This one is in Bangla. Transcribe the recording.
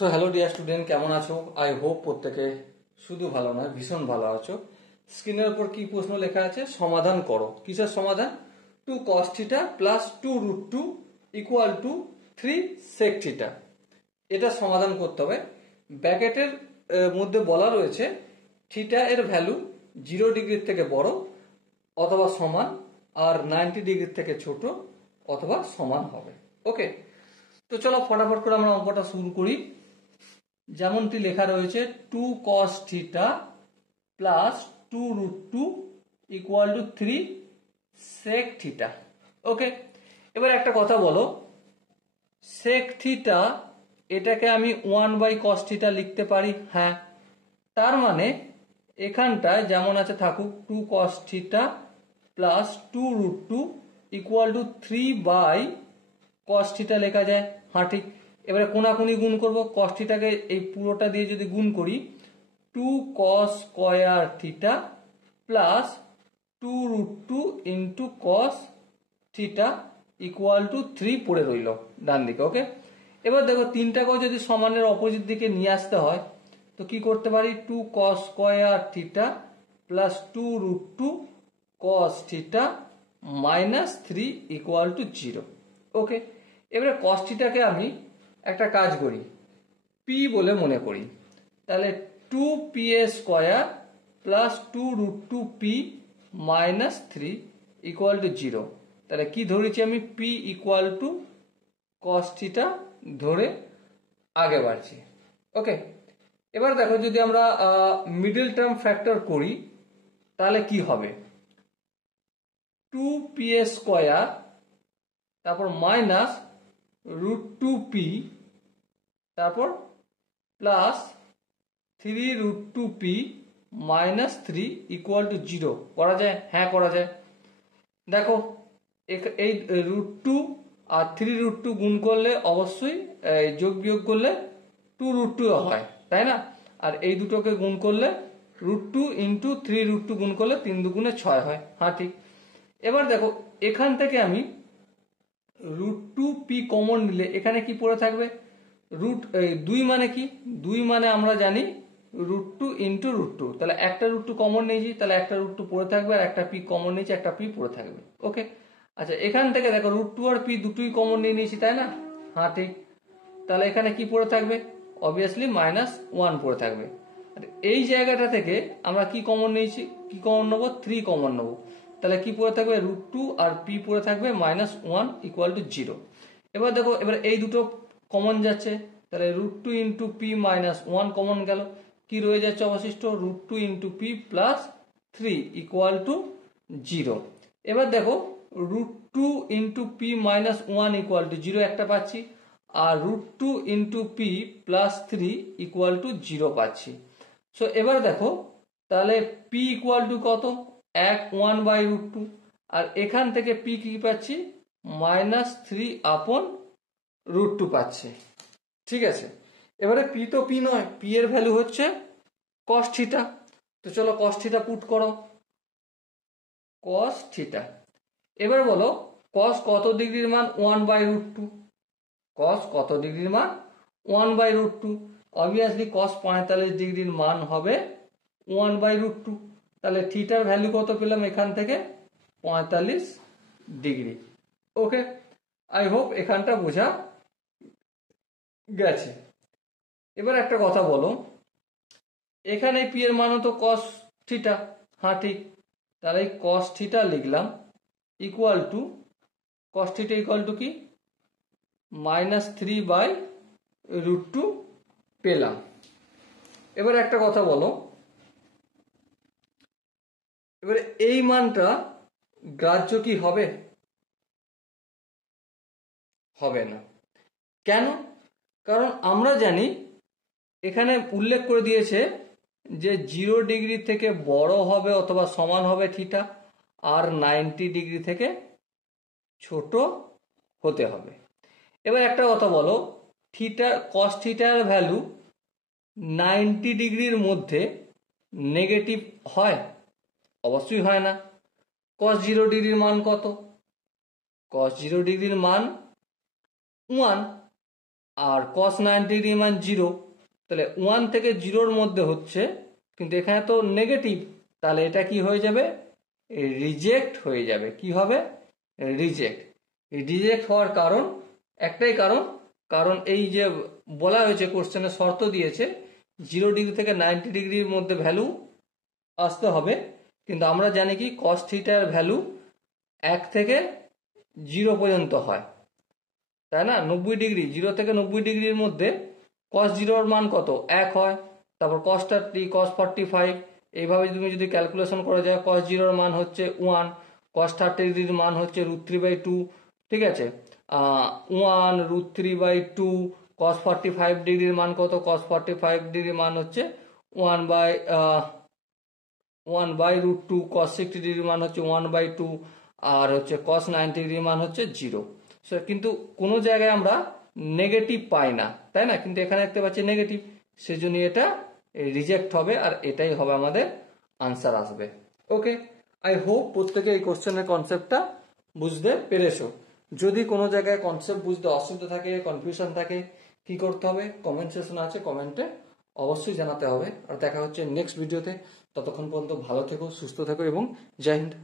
সো হ্যালো ডিয়ার স্টুডেন্ট, কেমন আছো? আই হোপ প্রত্যেকে শুধু ভালো নয় ভীষণ ভালো আছো। স্ক্রিনের উপর কি প্রশ্ন লেখা আছে? সমাধান করো। কিসের সমাধান? 2 cos theta plus 2 root 2 equal to 3 sec theta. এটা সমাধান করতে হবে। ব্র্যাকেটের মধ্যে বলা রয়েছে থিটা এর ভ্যালু 0 ডিগ্রির থেকে বড় অথবা সমান, আর 90 ডিগ্রির থেকে ছোট অথবা সমান হবে। ওকে, তো চলো ফটাফট করে আমরা অঙ্কটা শুরু করি। যেমনটি লেখা রয়েছে 2 cos theta plus 2 root 2 equal to 3 sec theta. Okay, এবার একটা কথা বলো, sec থিটা এটাকে আমি 1/cos থিটা লিখতে পারি? হ্যাঁ, তার মানে এখানটায় যেমন আছে থাকুক 2 cos theta plus 2 root 2 equal to 3/cos theta লেখা যায়। হ্যাঁ ঠিক। এবারে কোনাকুনি গুণ করব, cos থিটাকে এই পুরোটা দিয়ে যদি গুণ করি 2 cos square theta plus 2 root 2 into cos theta equal to 3 পড়ে রইল ডান দিকে। ওকে, এবার দেখো তিনটাকেও যদি সমানের অপোজিট দিকে নিয়ে আসতে হয় তো কি করতে পারি? 2 cos square theta plus 2 root 2 cos theta minus 3 equal to 0। Okay, এবারে cos থিটাকে আমি একটা কাজ করি, p বলে মনে করি। তাহলে 2pa square plus 2 root 2p minus 3 equal to 0। তাহলে কি ধরেছি আমি? p equal to cos theta ধরে আগে বাড়ছি। ওকে, এবার দেখো যদি আমরা মিডল টার্ম ফ্যাক্টর করি তাহলে কি হবে? 2pa স্কয়ার তারপর মাইনাস রুট 2p তারপর plus 3 root 2p minus 3 equal to 0 করা যায়? হ্যাঁ করা যায়। দেখো এই রুট 2 আর 3 রুট 2 গুণ করলে অবশ্যই যোগ বিয়োগ করলে 2 রুট 2 হয়, তাই না? আর এই দুটোকে গুণ করলে রুট 2 ইন্টু 3 রুট 2 গুণ করলে 3 দুগুণে 6 হয়। হ্যাঁ ঠিক। এবার দেখো এখান থেকে আমি রুট 2p কমন নিলে এখানে কি পড়ে থাকবে? রুট 2 মানে কি? 2 মানে আমরা জানি রুট 2 ইন্টু রুট 2। তাহলে একটা রুট 2 কমন নিয়েছি, তাহলে একটা রুট 2 পড়ে থাকবে, আর একটা p কমন নিয়েছি, একটা p পড়ে থাকবে। ওকে, আচ্ছা এখান থেকে দেখো রুট 2 আর p দুটোই কমন নিয়ে নিয়েছি, তাই না? হ্যাঁ ঠিক। তাহলে এখানে কি পড়ে থাকবে? অবভিয়াসলি মাইনাস 1 পড়ে থাকবে। এই জায়গাটা থেকে আমরা কি কমন নিয়েছি? কি কমন নেবো? 3 কমন নেবো। তাহলে কি পড়ে থাকবে? রুট 2 আর p পড়ে থাকবে মাইনাস 1 ইকুয়াল টু 0। এবার দেখো এবার এই দুটো কমন যাচ্ছে, তাহলে root 2 into p minus 1 common গেল। কি রয়ে যাচ্ছে অবশিষ্ট? Root 2 into p plus 3 equal to 0। এবার দেখো root 2 into p minus 1 equal to 0 একটা পাচ্ছি, আর root 2 into p plus 3 equal to 0 পাচ্ছি। সো এবার দেখো তাহলে p ইকুয়াল টু কত? 1/√2, আর এখান থেকে p কি পাচ্ছি? মাইনাস 3/√2 পাচ্ছে। ঠিক আছে, এবারে p তো p নয়, p এর ভ্যালু হচ্ছে cos থিটা। তো চলো cos থিটা পুট করো, cos থিটা। এবার বলো cos কত ডিগ্রির মান? 1/√2। cos কত ডিগ্রির মান? 1/√2। অবভিয়াসলি cos 45 ডিগ্রির মান হবে 1/√2। তাহলে থিটার ভ্যালু কত পেলাম এখান থেকে? 45 ডিগ্রি। ওকে, আই হোপ এখানটা বোঝা গেছে। এবার একটা কথা বলো, এখানে পি এর মান তো cos থিটা। হ্যাঁ ঠিক। তাহলে cos থিটা লিখলাম equal to cos theta equal two কি? মাইনাস 3/√2 পেলাম। এবার একটা কথা বলো, এবারে এই মানটা গ্রাহ্য কি হবে? হবে না। কেন? কারণ আমরা জানি এখানে উল্লেখ করে দিয়েছে যে 0 ডিগ্রি থেকে বড় হবে অথবা সমান হবে থিটা, আর 90 ডিগ্রি থেকে ছোট হতে হবে। এবার একটা কথা বলো, থিটা cos থিটার ভ্যালু 90 ডিগ্রির মধ্যে নেগেটিভ হয়? অবশ্যই হয় না। cos 0 ডিগ্রির মান কত? cos 0 ডিগ্রির মান 1, আর cos 90 ডিগ্রি মান 0, তাহলে 1 থেকে 0-র মধ্যে হচ্ছে, কিন্তু এখানে তো নেগেটিভ, তাহলে এটা কি হয়ে যাবে, রিজেক্ট হয়ে যাবে। কি হবে, রিজেক্ট। রিজেক্ট হওয়ার কারণ একটাই কারণ এই যে বলা হয়েছে কোশ্চেনে শর্ত দিয়েছে 0 ডিগ্রি থেকে 90 ডিগ্রির মধ্যে ভ্যালু আসতে হবে, কিন্তু আমরা জানি কি cos থিটার ভ্যালু 1 থেকে 0 পর্যন্ত হয়, তাই না? 90 ডিগ্রি, 0 থেকে 90 ডিগ্রির মধ্যে cos 0-র মান কত, 1 হয়। তারপর cos 30, cos 45, এইভাবে তুমি যদি ক্যালকুলেশন করা যায় cos 0-র মান হচ্ছে 1, cos 30 ডিগ্রির মান হচ্ছে √3/2, ঠিক আছে? 1 √3/2, cos 45 ডিগ্রির মান কত, cos 45 ডিগ্রির মান হচ্ছে 1/√2, cos 60 ডিগ্রির মান হচ্ছে 1/2, আর হচ্ছে cos 90 ডিগ্রির মান হচ্ছে 0। কিন্তু কোনো জায়গায় আমরা নেগেটিভ পাই না, তাই না? কিন্তু এখানে দেখতে পাচ্ছি নেগেটিভ, সেজন্য এটা রিজেক্ট হবে, আর এটাই হবে আমাদের আনসার আসবে। ওকে, আই হোপ প্রত্যেকে এই কোশ্চেনের কনসেপ্টটা বুঝতে পেরেছো। যদি কোনো জায়গায় কনসেপ্ট বুঝতে অসুবিধা থাকে, কনফিউশন থাকে, কি করতে হবে, কমেন্ট সেকশন আছে, কমেন্টে অবশ্যই জানাতে হবে। আর দেখা হচ্ছে নেক্সট ভিডিওতে। ততক্ষণ পর্যন্ত ভালো থেকো, সুস্থ থেকো এবং জয় হিন্দ।